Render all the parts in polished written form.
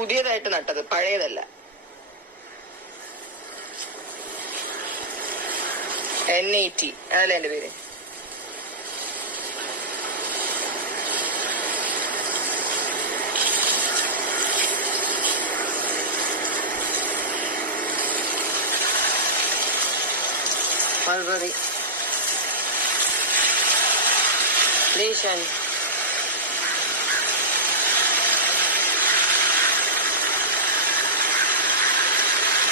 പുതിയതായിട്ട് നട്ടത്, പഴയതല്ല. N80 അതല്ലേ എന്റെ പേര്. മൾബറി ദേശൻ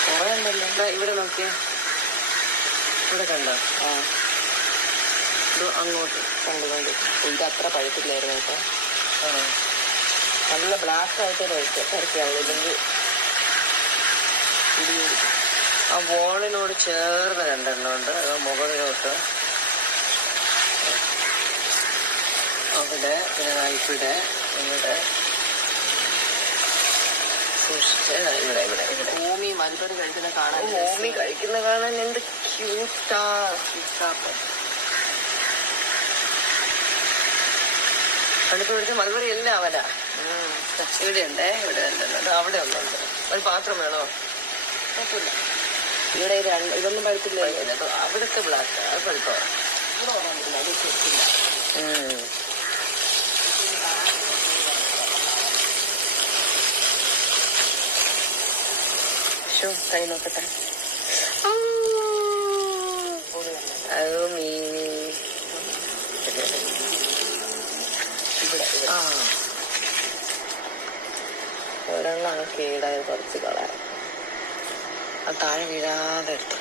കുറെ ഉണ്ടല്ലോ. ഇവിടെ നോക്കിയേ, ഇവിടെ കണ്ടോ? ഇത് അങ്ങോട്ട് കണ്ടുകൊണ്ട് ഇത് അത്ര പഴുത്തില്ലായിരുന്നു കേട്ടോ. നല്ല ബ്ലാക്ക് ആയിട്ട് പറിക്കാവുള്ളൂ, ഇല്ലെങ്കിൽ ആ വോളിനോട് ചേർന്ന് രണ്ടെണ്ണമുണ്ട്. അത് മുകളിലോട്ട് അവിടെ, ഇവിടെ, ഇവിടെ സൂക്ഷിച്ച്. ഇവിടെ ഇവിടെ ഇവിടെ ഭൂമി മൽബറി കഴിക്കുന്ന കാണാൻ, ഭൂമി കഴിക്കുന്ന കാണാൻ എന്ത് ക്യൂട്ടാ. പണ്ടിപ്പോ ഇവിടുത്തെ മൽബറി എല്ലാം അവനാ. ഇവിടെ ഉണ്ടേ, ഇവിടെ ഉണ്ട്, അവിടെ ഒന്നുണ്ട്. ഒരു പാത്രം വേണോ? കുഴപ്പമില്ല. ഇവിടെ ഇതൊന്നും പഴുത്തില്ല. അവിടുത്തെ ബ്ലാക്ക് അത് പഴുത്തോ? ഇവിടെ ഓർമ്മ അത് ചെറുക്കില്ല. കൈ നോക്കട്ടെ. അത് മീനി ഒരെണ്ണം കേടായത് കുറച്ച് കളയാം. അത് താഴെ വീഴാതെ എടുത്തു.